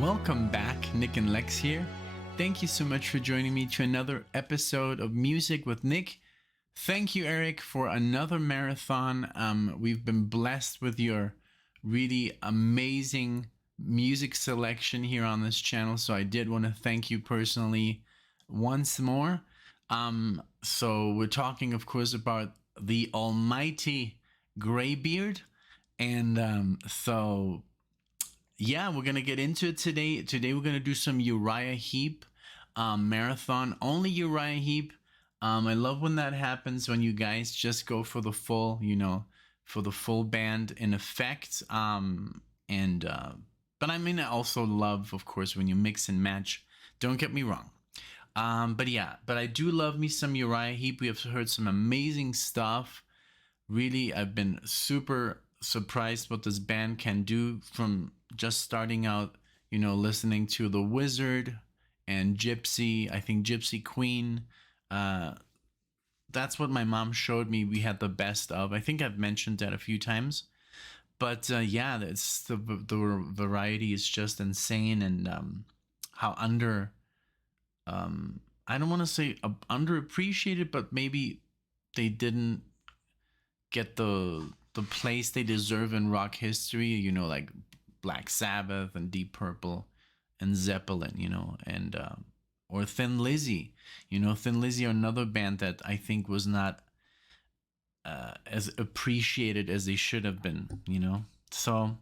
Welcome back, NicknLex here. Thank you so much for joining me to another episode of Music with Nick. Thank you, Eric, for another marathon. We've been blessed with your really amazing music selection here on this channel, so I did want to thank you personally once more. So we're talking, of course, about the almighty GREYBEARD, and so yeah, we're gonna get into it today. Today we're gonna do some URIAH HEEP marathon, only URIAH HEEP. I love when that happens, when you guys just go for the full, for the full band in effect. But I mean, I also love, of course, when you mix and match. Don't get me wrong. But I do love me some URIAH HEEP. We have heard some amazing stuff. Really, I've been super surprised what this band can do from just starting out, listening to The Wizard and Gypsy. I think Gypsy Queen. That's what my mom showed me we had the best of. I think I've mentioned that a few times. But yeah, it's the variety is just insane, and how I don't want to say underappreciated, but maybe they didn't get the place they deserve in rock history, like Black Sabbath and Deep Purple and Zeppelin, and or Thin Lizzy. Thin Lizzy are another band that I think was not as appreciated as they should have been, So,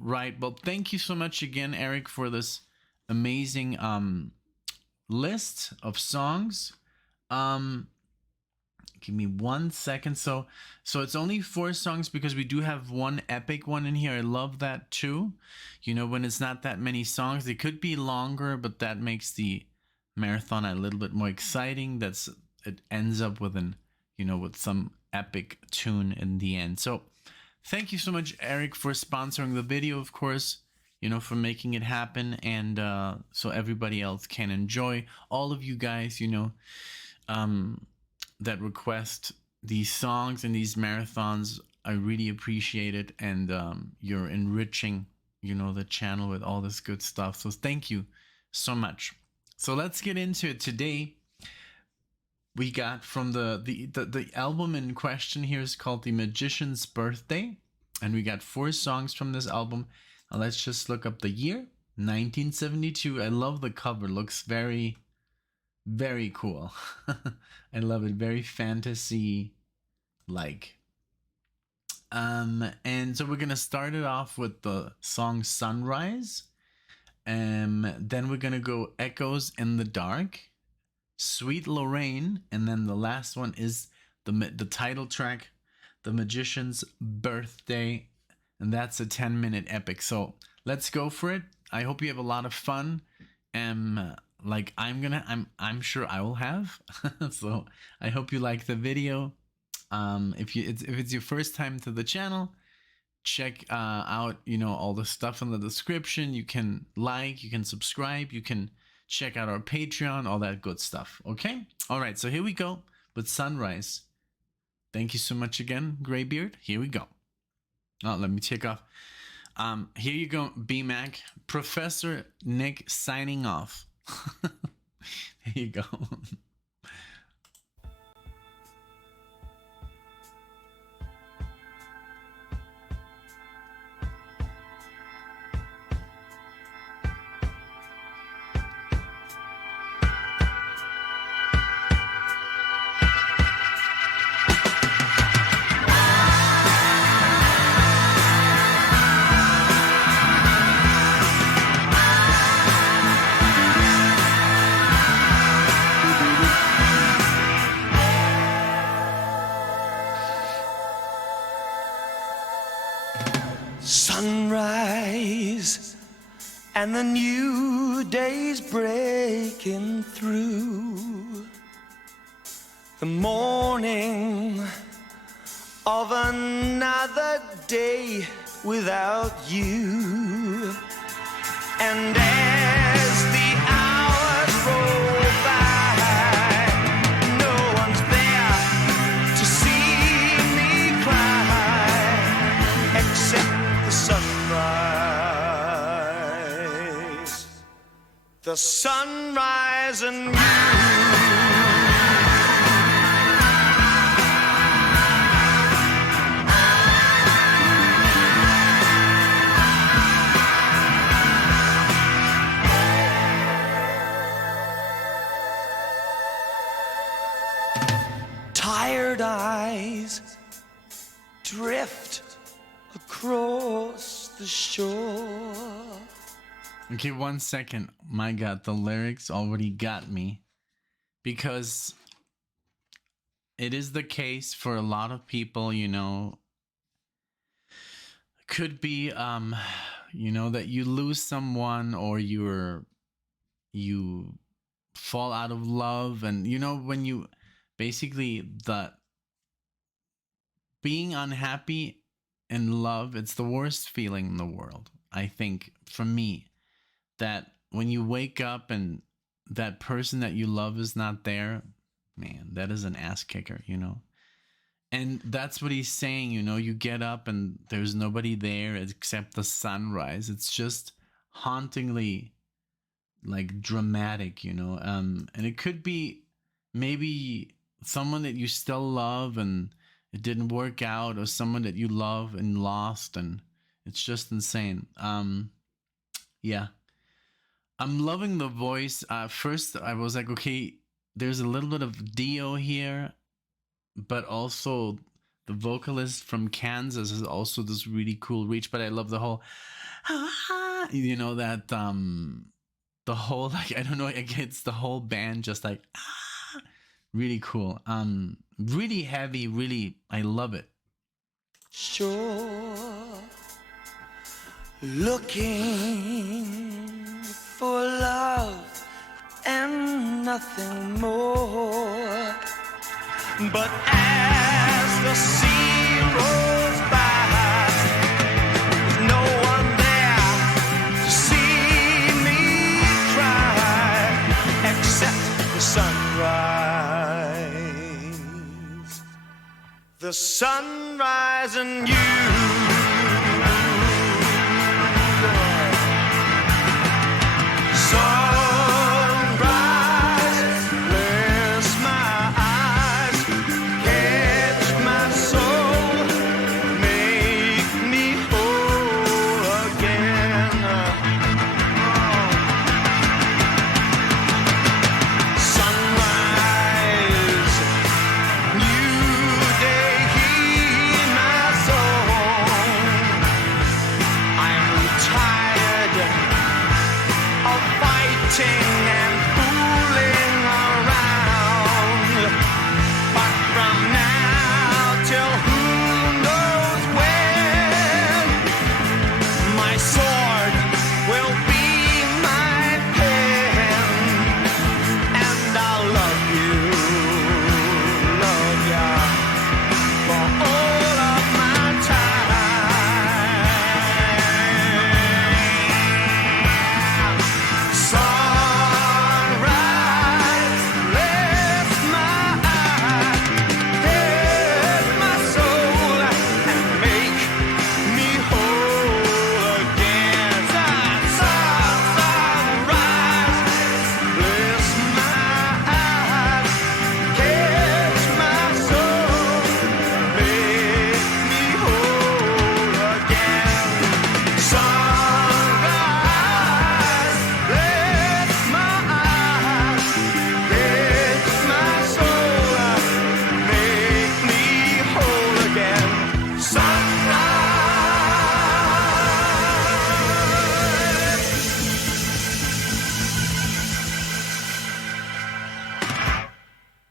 right. Well, thank you so much again, Eric, for this amazing list of songs. Give me 1 second. So it's only 4 songs because we do have one epic one in here. I love that too. When it's not that many songs, they could be longer, but that makes the marathon a little bit more exciting. It ends up with with some epic tune in the end. So thank you so much, Eric, for sponsoring the video, of course, for making it happen, and so everybody else can enjoy. All of you guys, that request these songs and these marathons, I really appreciate it, and you're enriching the channel with all this good stuff, so thank you so much. So let's get into it. Today we got from the album in question here is called The Magician's Birthday, and we got 4 songs from this album. Now let's just look up the year, 1972. I love the cover, looks very, very cool. I love it, very fantasy like. And so we're gonna start it off with the song Sunrise, then we're gonna go Echoes in the Dark, Sweet Lorraine, and then the last one is the title track, The Magician's Birthday, and that's a 10-minute epic. So let's go for it. I hope you have a lot of fun. Like I'm sure I will have. So I hope you like the video. If it's your first time to the channel, check out all the stuff in the description. You can you can subscribe, you can check out our Patreon, all that good stuff. Okay, all right, so here we go with Sunrise. Thank you so much again, GREYBEARD. Here we go. Let me take off. Here you go, BMAC. Professor Nick signing off. There you go. Sunrise and the new day's breaking through, the morning of another day without you. And as the hours roll by, no one's there to see me cry except the sunrise. the sunrise and you. Tired eyes drift across the shore. Okay, 1 second. My God, the lyrics already got me. Because it is the case for a lot of people, you know, could be, you know, that you lose someone or you fall out of love. And, you know, when you basically being unhappy in love, it's the worst feeling in the world. I think for me, that when you wake up and that person that you love is not there, man, that is an ass kicker, you know? And that's what he's saying, you know, you get up and there's nobody there except the sunrise. It's just hauntingly like dramatic, you know? And it could be maybe someone that you still love and it didn't work out, or someone that you love and lost, and it's just insane. Yeah. I'm loving the voice. First, I was like, okay, there's a little bit of Dio here, but also the vocalist from Kansas is also this really cool reach. But I love the whole, you know, that the whole, like, I don't know, it's the whole band just like really cool. Really heavy, really, I love it. Sure, looking for love and nothing more. But as the sea rolls by, there's no one there to see me cry, except the sunrise. The sunrise and you.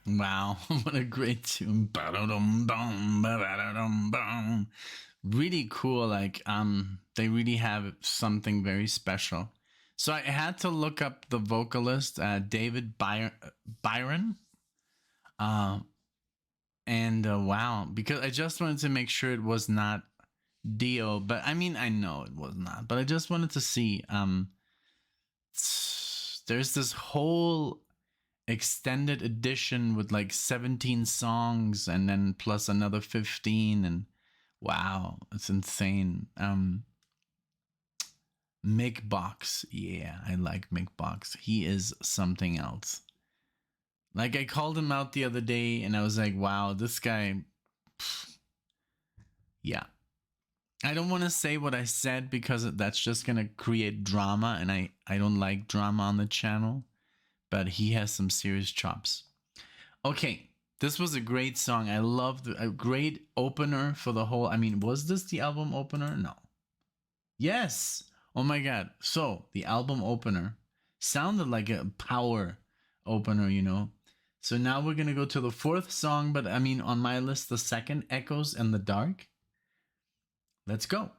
Wow, what a great tune. Really cool. Like, they really have something very special. So I had to look up the vocalist, David Byron. Wow, because I just wanted to make sure it was not Dio, but I mean, I know it was not, but I just wanted to see, there's this whole extended edition with like 17 songs and then plus another 15, and wow, it's insane. Mick Box. Yeah, I like Mick Box. He is something else. Like, I called him out the other day and I was like, wow, this guy. Pff, yeah. I don't want to say what I said because that's just going to create drama, and I don't like drama on the channel, but he has some serious chops. Okay, this was a great song. I loved a great opener for the whole. I mean, was this the album opener? No. Yes. Oh my god. So, the album opener sounded like a power opener, you know. So now we're going to go to the fourth song, but I mean, on my list, the second, Echoes in the Dark. Let's go.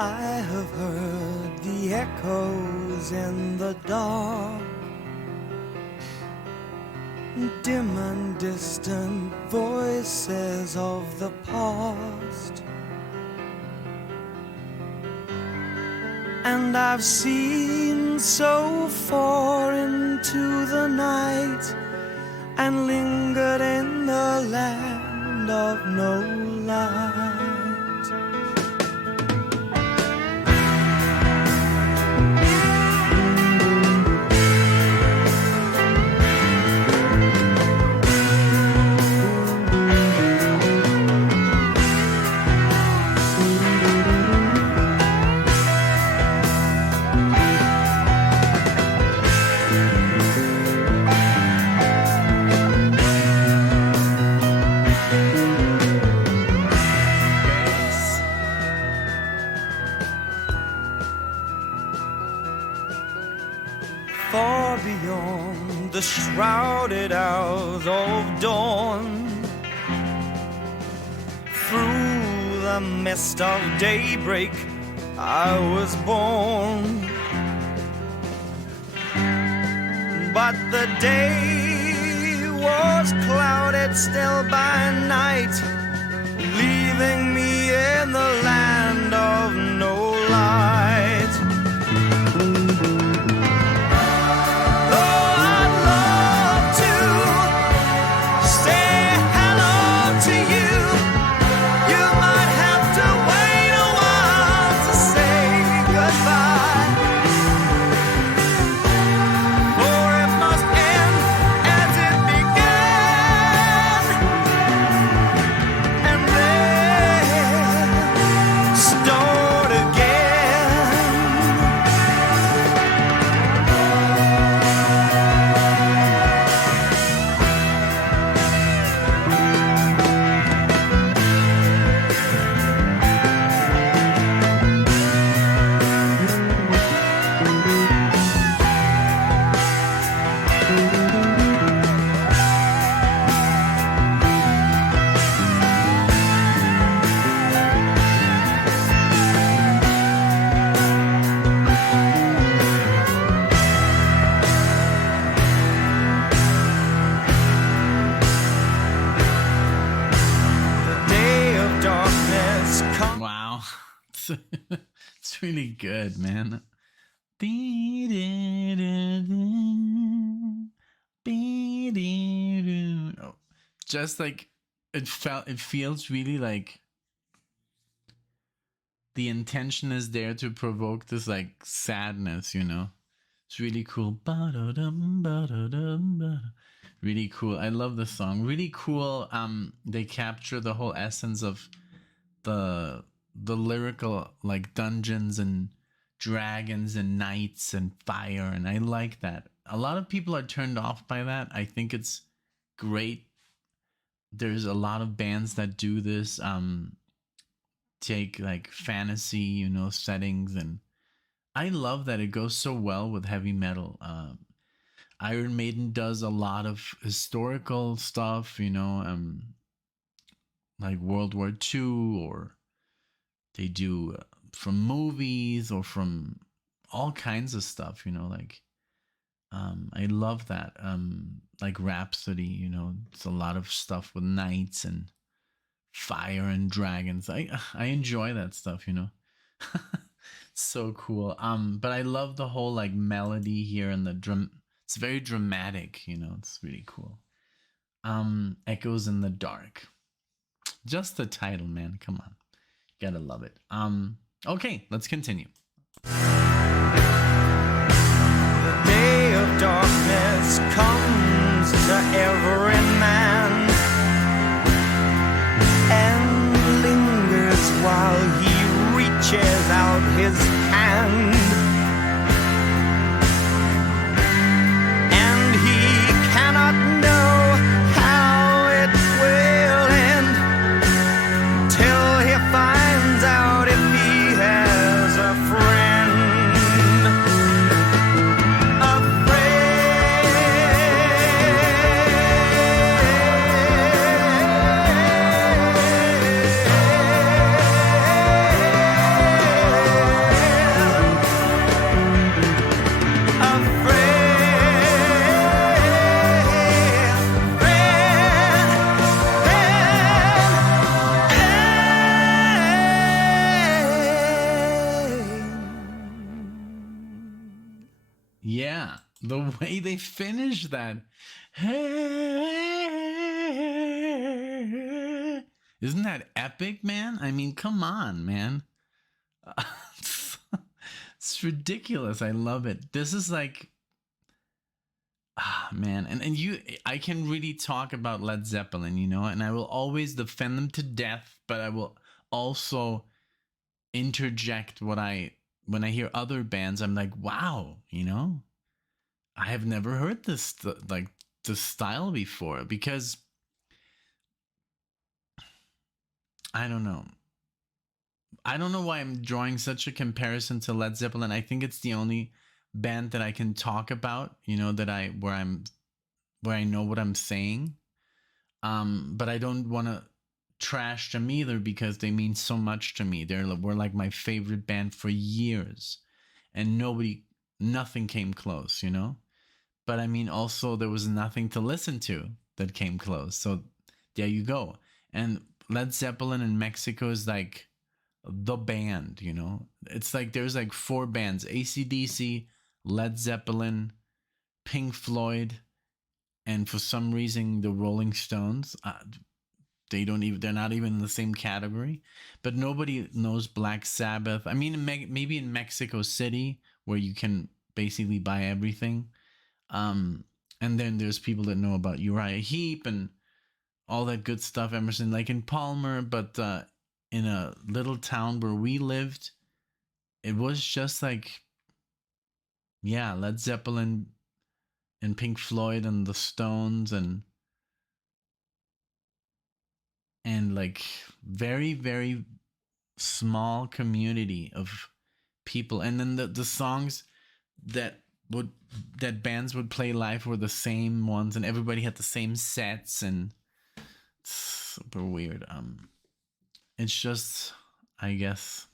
I have heard the echoes in the dark, dim and distant voices of the past, and I've seen so far into the night and lingered in the land of no light. Far beyond the shrouded hours of dawn, through the mist of daybreak I was born. But the day was clouded still by night, leaving me in the land of no light. Wow. It's really good, man. Oh, just like it feels really like the intention is there to provoke this like sadness, you know. It's really cool. Really cool. I love this song. Really cool. They capture the whole essence of the the lyrical, like dungeons and dragons and knights and fire, and I like that. A lot of people are turned off by that. I think it's great. There's a lot of bands that do this. Take like fantasy, settings, and I love that it goes so well with heavy metal. Iron Maiden does a lot of historical stuff, like World War II, or they do from movies or from all kinds of stuff, like I love that. Like Rhapsody, it's a lot of stuff with knights and fire and dragons. I enjoy that stuff. So cool. But I love the whole like melody here and the drum. It's very dramatic, it's really cool. Echoes in the Dark. Just the title, man. Come on. You gotta love it. Okay, let's continue. The day of darkness comes to every man and lingers while he reaches out his hand. And he cannot know how it will end till he finds out if he has a friend. A Yeah, the way they finish that. Isn't that epic, man? I mean, come on, man. It's ridiculous. I love it. This is like, man. And I can really talk about Led Zeppelin, and I will always defend them to death, but I will also interject when I hear other bands. I'm like, wow, I have never heard this like this style before, because I don't know why I'm drawing such a comparison to Led Zeppelin. I think it's the only band that I can talk about, that where I know what I'm saying. But I don't want to trash them either, because they mean so much to me. Were like my favorite band for years, and nothing came close, But I mean, also there was nothing to listen to that came close. So there you go. And Led Zeppelin in Mexico is like the band, It's like there's like 4 bands: AC/DC, Led Zeppelin, Pink Floyd, and for some reason the Rolling Stones. They're not even in the same category. But nobody knows Black Sabbath. I mean, maybe in Mexico City, where you can basically buy everything. And then there's people that know about Uriah Heep and all that good stuff, Emerson, Lake and Palmer. But in a little town where we lived, it was just like, yeah, Led Zeppelin and Pink Floyd and the Stones, and like very, very small community of people. And then the songs that bands would play live were the same ones, and everybody had the same sets, and it's super weird. It's just, I guess,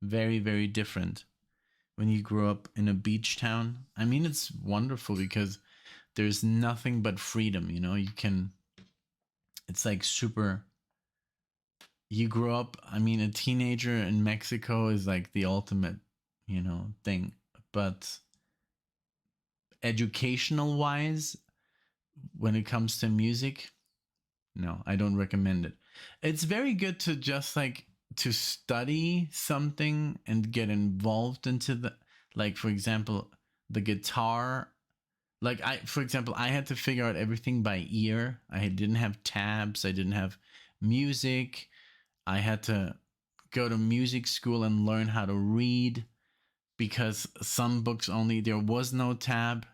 very, very different when you grow up in a beach town. I mean, it's wonderful because there's nothing but freedom, it's like super. You grow up, I mean, a teenager in Mexico is like the ultimate, thing. But educational wise, when it comes to music, no, I don't recommend it. It's very good to just like to study something and get involved into like, for example, the guitar, Like for example, I had to figure out everything by ear. I didn't have tabs. I didn't have music. I had to go to music school and learn how to read, because some books only, there was no tab.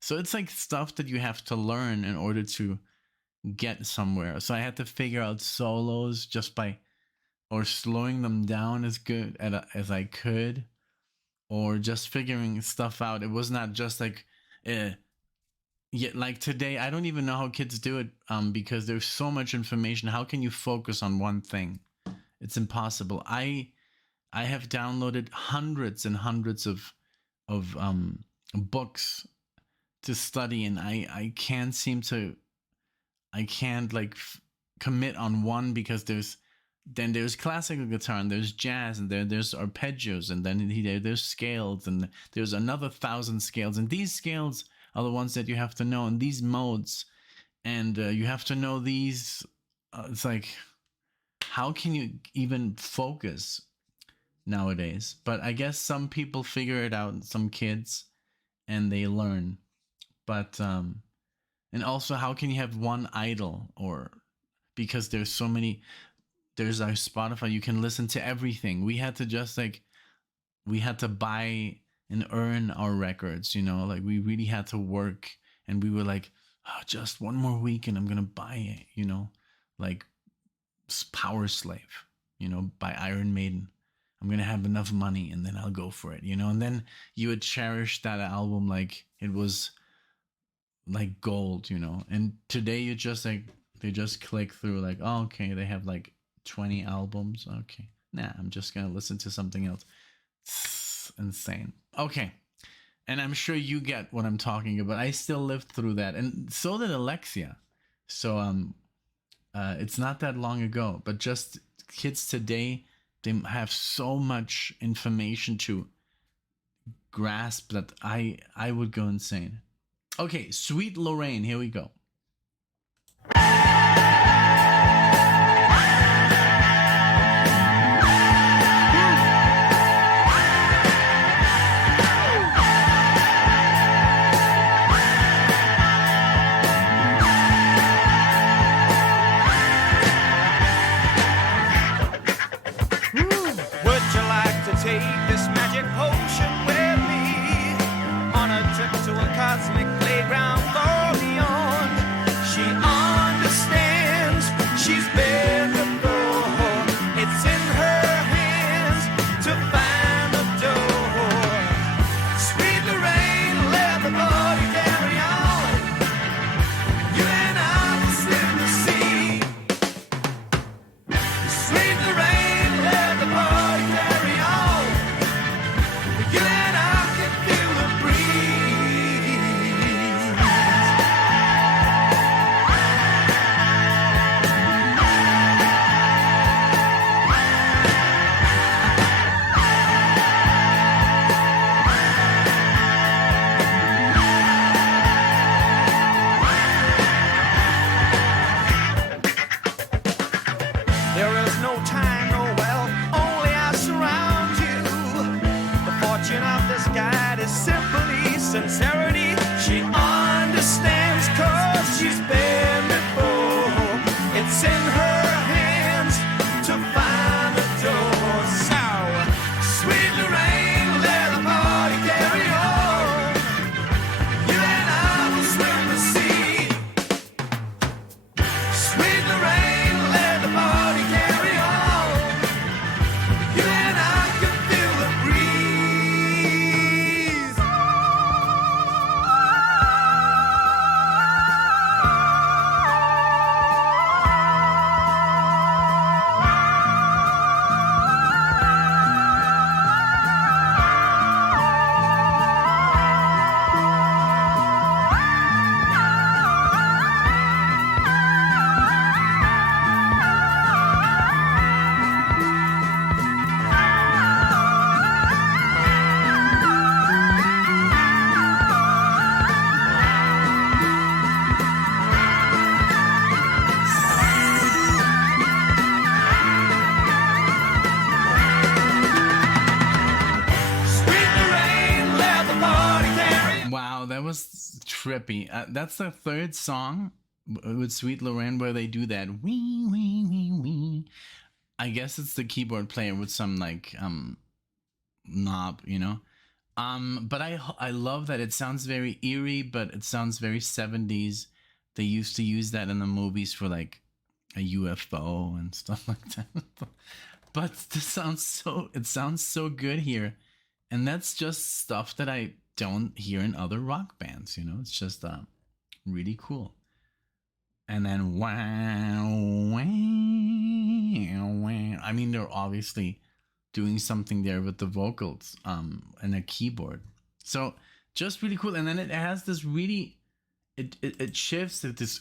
So it's like stuff that you have to learn in order to get somewhere. So I had to figure out solos just by, or slowing them down as good as I could, or just figuring stuff out. It was not just like, yeah, like today, I don't even know how kids do it, because there's so much information. How can you focus on one thing? It's impossible. I have downloaded hundreds and hundreds of books to study, and I can't seem to, I can't like commit on one, because there's classical guitar, and there's jazz, and there's arpeggios, and then there's scales, and there's another 1,000 scales, and these scales are the ones that you have to know, and these modes, and you have to know these. It's like, how can you even focus nowadays? But I guess some people figure it out, some kids, and they learn. But and also, how can you have one idol? Or because there's so many, there's our Spotify, you can listen to everything. We had to just like, we had to buy and earn our records, you know, like we really had to work, and we were like, oh, just one more week and I'm gonna buy it, you know, like Power Slave, you know, by Iron Maiden. I'm gonna have enough money and then I'll go for it, you know. And then you would cherish that album like it was like gold, you know. And today you just like, they just click through like, oh, okay, they have like 20 albums. Okay, nah, I'm just gonna listen to something else. It's insane. Okay, and I'm sure you get what I'm talking about. I still lived through that, and so did Alexia. So it's not that long ago, but just kids today, they have so much information to grasp that I would go insane. Okay, Sweet Lorraine, here we go. Take this magic potion with me on a trip to a cosmic playground far beyond trippy. That's the third song with Sweet Lorraine where they do that wee wee wee wee. I guess it's the keyboard player with some like knob, you know. But I love that it sounds very eerie, but it sounds very 70s. They used to use that in the movies for like a UFO and stuff like that. But it sounds so good here. And that's just stuff that I don't hear in other rock bands, you know. It's just really cool. And then wow, wow, wow. I mean, they're obviously doing something there with the vocals and a keyboard. So just really cool. And then it has this really it shifts to this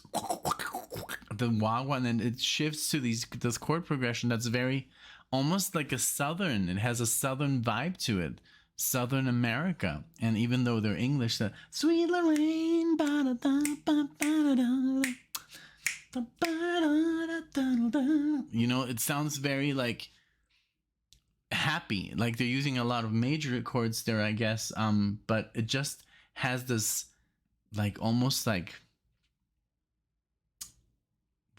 the wah wah, and then it shifts to this chord progression that's very almost like a southern. It has a southern vibe to it. Southern America. And even though they're English, the Sweet Lorraine, you know, it sounds very like happy, like they're using a lot of major chords there, I guess, but it just has this like almost like,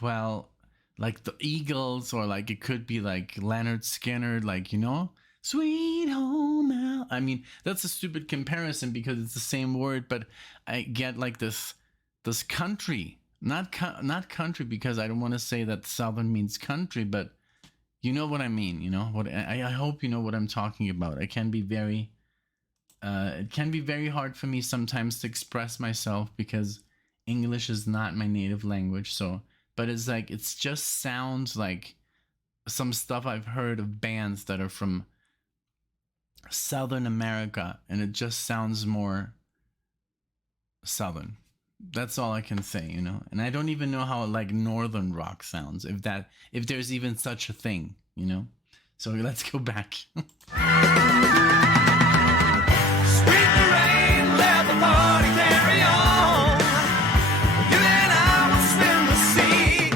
well, like the Eagles, or like it could be like Leonard Skinner, like, you know, Sweet Home Al. I mean, that's a stupid comparison because it's the same word, but I get like this country, not country, because I don't want to say that Southern means country, but you know what I mean. You know what I hope you know what I'm talking about. It can be very hard for me sometimes to express myself because English is not my native language. So, but it's like it just sounds like some stuff I've heard of bands that are from Southern America, and it just sounds more Southern. That's all I can say, you know. And I don't even know how like Northern rock sounds, if there's even such a thing, you know. So let's go back. Sweet Lorraine, let the party carry on. You and I will swim the sea.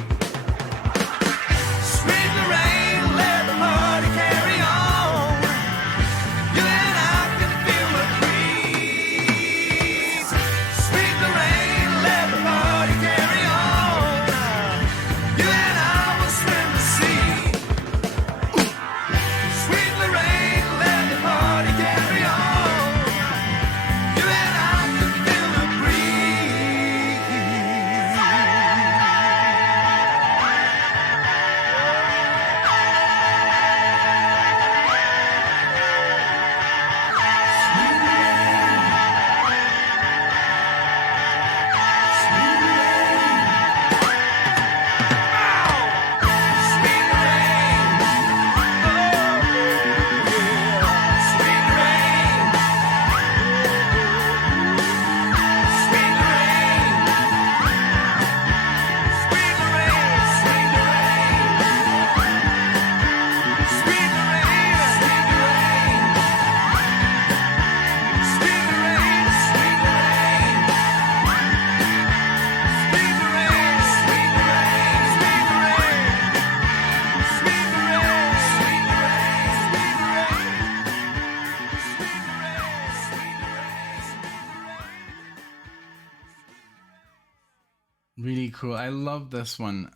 Sweet Lorraine, let the party carry on. You and I can feel the breeze. Sweet Lorraine, let the party carry on. You and I will swim the sea. Sweet Lorraine, let the party carry on. You and I can feel the breeze. Sweet Lorraine, sweet Lorraine, sweet Lorraine, sweet Lorraine, sweet Lorraine, sweet Lorraine, sweet Lorraine, sweet Lorraine, sweet Lorraine, sweet Lorraine, sweet Lorraine, sweet Really cool. I love this one.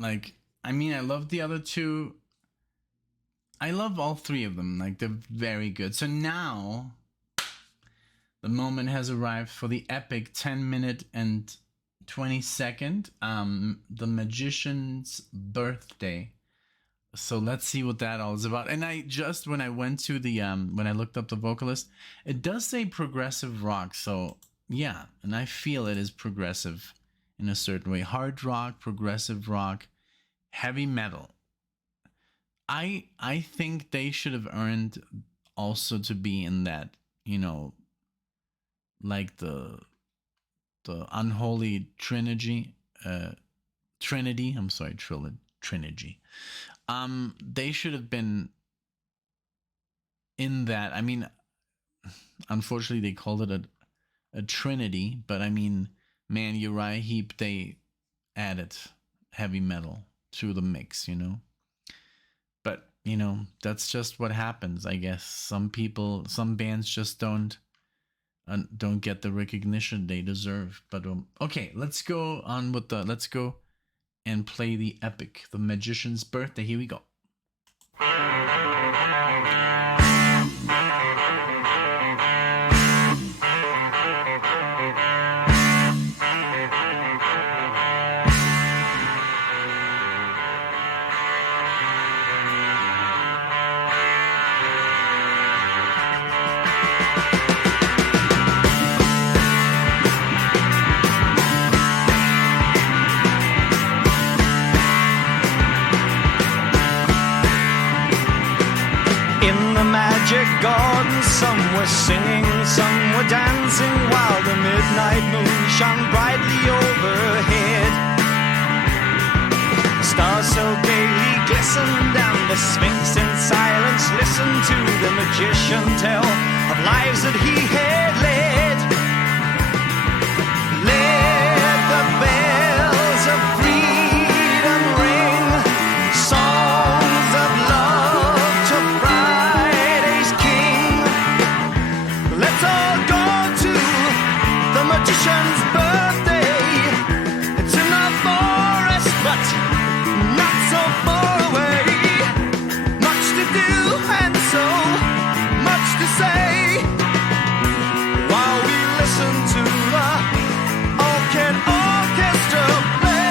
Like, I mean, I love the other two. I love all three of them. Like, they're very good. So now the moment has arrived for the epic 10-minute and 20-second The Magician's Birthday. So let's see what that all is about. And I just, when I went to the when I looked up the vocalist, it does say progressive rock. So yeah, and I feel it is progressive in a certain way. Hard rock, progressive rock, heavy metal. I think they should have earned also to be in that, you know, like the unholy trinity, Trinity. I'm sorry, Trinity. They should have been in that. I mean, unfortunately, they called it a trinity, but I mean, man, URIAH HEEP, they added heavy metal to the mix, you know. But you know, that's just what happens, I guess. Some bands just don't don't get the recognition they deserve. But okay, let's go on with the let's go and play the epic, The Magician's Birthday. Here we go. Garden, some were singing, some were dancing, while the midnight moon shone brightly overhead. Stars so gaily glistened, and the Sphinx in silence listened to the magician tell of lives that he had led. Let the bells of freedom ring, songs of love to Friday's king. Let's all go to the magician's birthday. It's in the forest, but not so far away. Much to do and so much to say, while we listen to the orchestra play.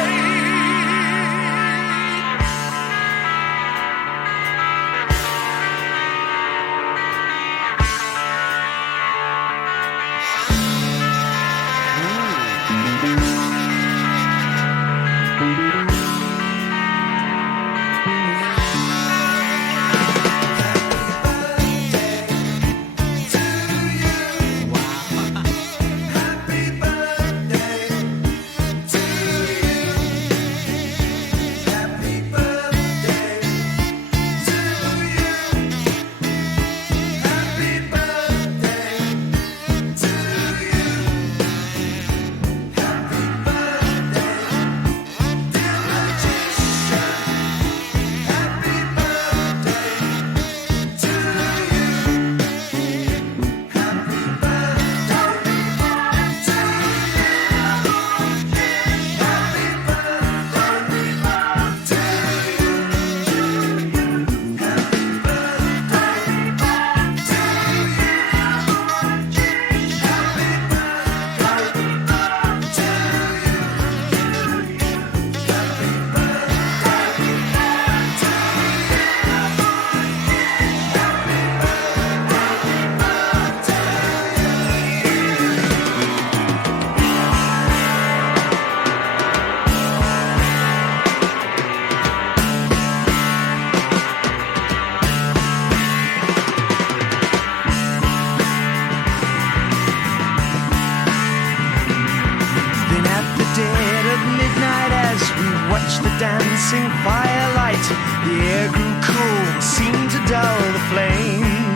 Dancing firelight, the air grew cool and seemed to dull the flame.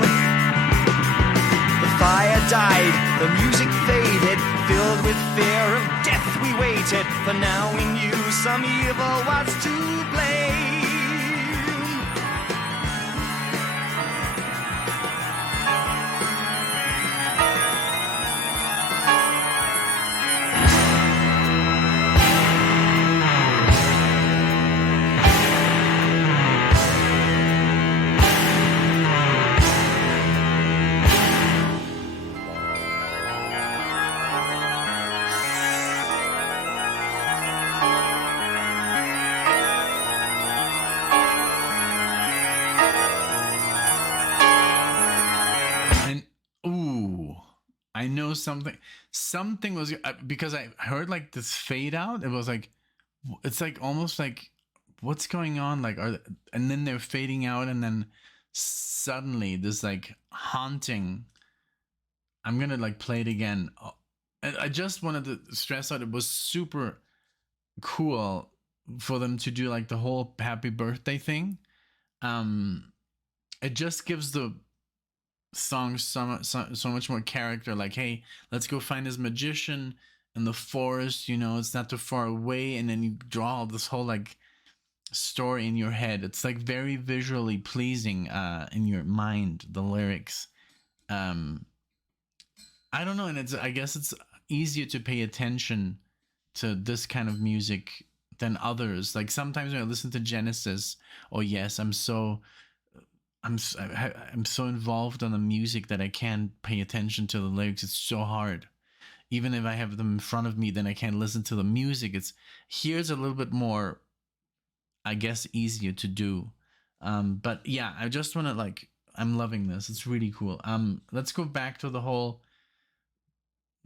The fire died, the music faded, filled with fear of death we waited, for now we knew some evil was to blame. I know something was, because I heard like this fade out. It was like, it's like almost like, what's going on? Like, and then they're fading out, and then suddenly this like haunting. I'm gonna like play it again. I just wanted to stress out, it was super cool for them to do like the whole happy birthday thing. It just gives the song so much more character. Like, hey, let's go find this magician in the forest, you know, it's not too far away, and then you draw this whole like story in your head. It's like very visually pleasing in your mind, the lyrics. I don't know, and I guess it's easier to pay attention to this kind of music than others. Like sometimes when I listen to Genesis, oh yes, I'm so involved on the music that I can't pay attention to the lyrics. It's so hard. Even if I have them in front of me, then I can't listen to the music. It's Here's a little bit more, I guess, easier to do. But yeah, I just want to like, I'm loving this. It's really cool. Let's go back to the whole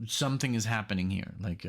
something is happening here. Like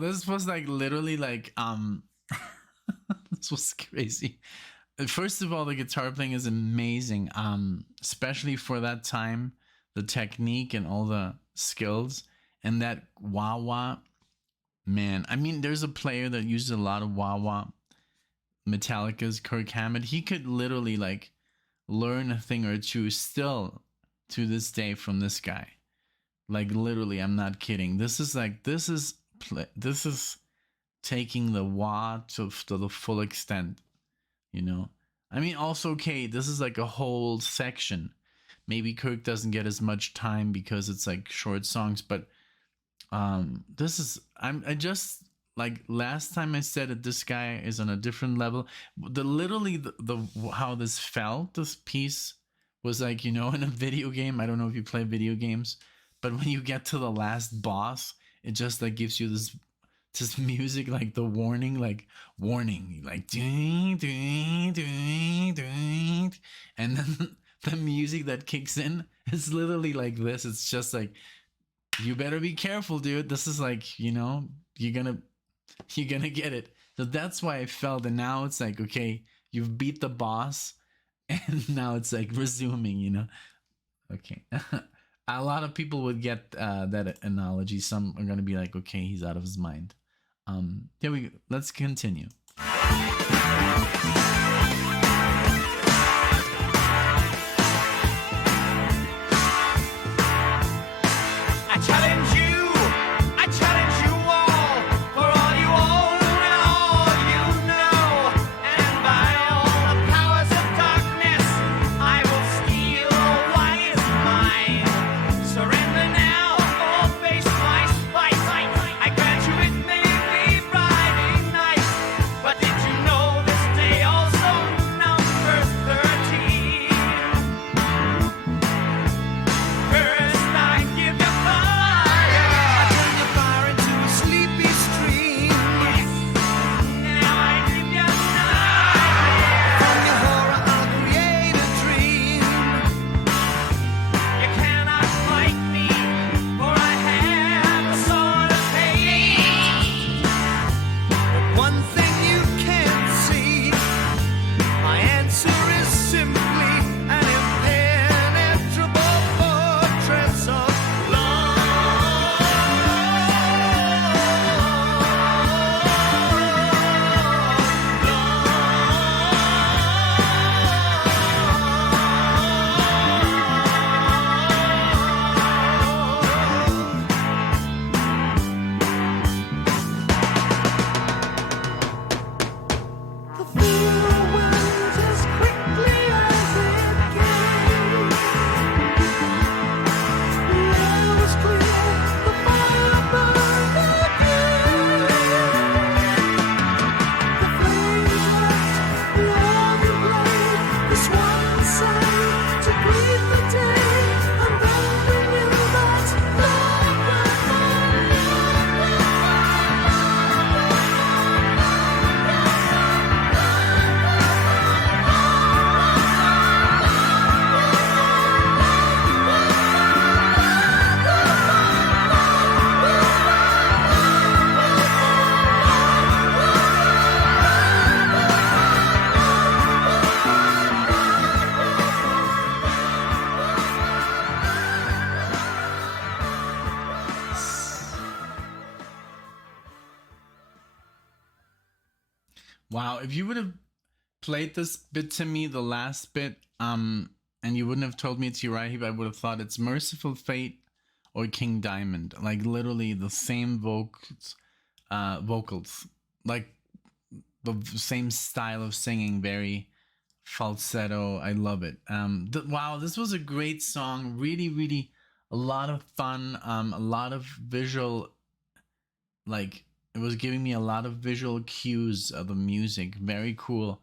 this was like literally like this was crazy. First of all, the guitar playing is amazing, especially for that time, the technique and all the skills, and that wah wah, man. I mean, there's a player that uses a lot of wah wah, Metallica's Kirk Hammett. He could literally like learn a thing or two still to this day from this guy. Like literally, I'm not kidding. This is taking the wah to the full extent, you know. I mean, also, okay, this is like a whole section. Maybe Kirk doesn't get as much time because it's like short songs, but this is I just like last time I said it, this guy is on a different level. The how this felt, this piece was like, you know, in a video game. I don't know if you play video games, but when you get to the last boss, it just like gives you this music, like the warning, like ding, ding, ding, ding, and then the music that kicks in is literally like this. It's just like, you better be careful, dude. This is like, you know, you're gonna get it. So that's why I felt. And now it's like, okay, you've beat the boss, and now it's like resuming, you know. Okay. A lot of people would get that analogy. Some are gonna be like, okay, he's out of his mind. Here we go. Let's continue. Wow, if you would have played this bit to me, the last bit, and you wouldn't have told me it's URIAH HEEP, I would have thought it's Merciful Fate or King Diamond. Like literally the same vocals, like the same style of singing, very falsetto. I love it. Wow, this was a great song. Really, really a lot of fun. A lot of visual, like it was giving me a lot of visual cues of the music. Very cool.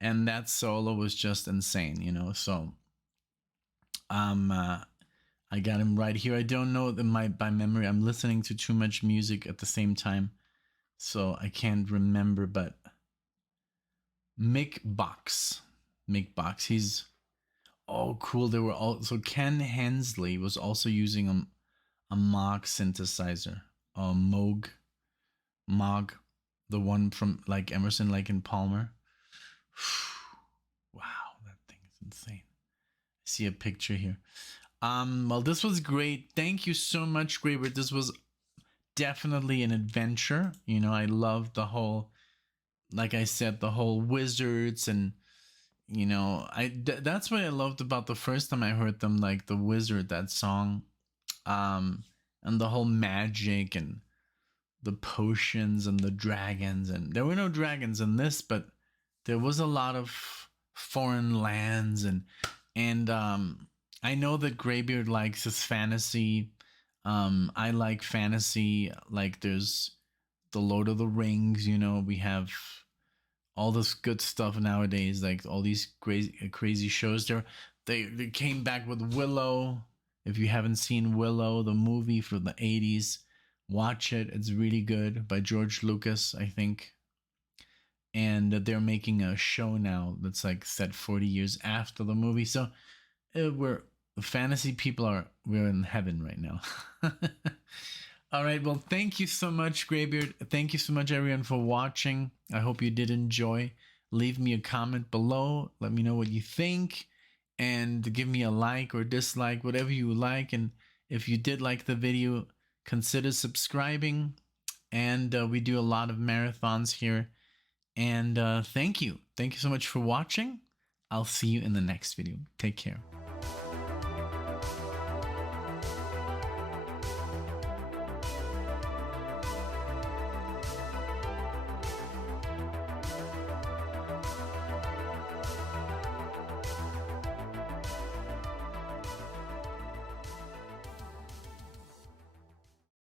And that solo was just insane, you know. So I got him right here. I don't know by memory. I'm listening to too much music at the same time, so I can't remember. But Mick Box, he's cool. They were also Ken Hensley was also using a Moog synthesizer, a Moog, the one from like Emerson, Lake and Palmer. Wow, that thing is insane. I see a picture here. Well, this was great. Thank you so much, GREYBEARD. This was definitely an adventure. You know, I loved the whole, like I said, the whole wizards and, you know, that's what I loved about the first time I heard them, like The Wizard, that song, and the whole magic and the potions and the dragons. And there were no dragons in this, but there was a lot of foreign lands. And I know that Greybeard likes his fantasy. I like fantasy. Like, there's the Lord of the Rings, you know, we have all this good stuff nowadays, like all these crazy shows. They came back with Willow. If you haven't seen Willow, the movie from the 80s, watch it. It's really good, by George Lucas, I think. And they're making a show now that's like set 40 years after the movie. So we're fantasy people, we're in heaven right now. All right, well, thank you so much, Greybeard. Thank you so much, everyone, for watching. I hope you did enjoy. Leave me a comment below. Let me know what you think, and give me a like or dislike, whatever you like. And if you did like the video, consider subscribing. And we do a lot of marathons here. And thank you. Thank you so much for watching. I'll see you in the next video. Take care.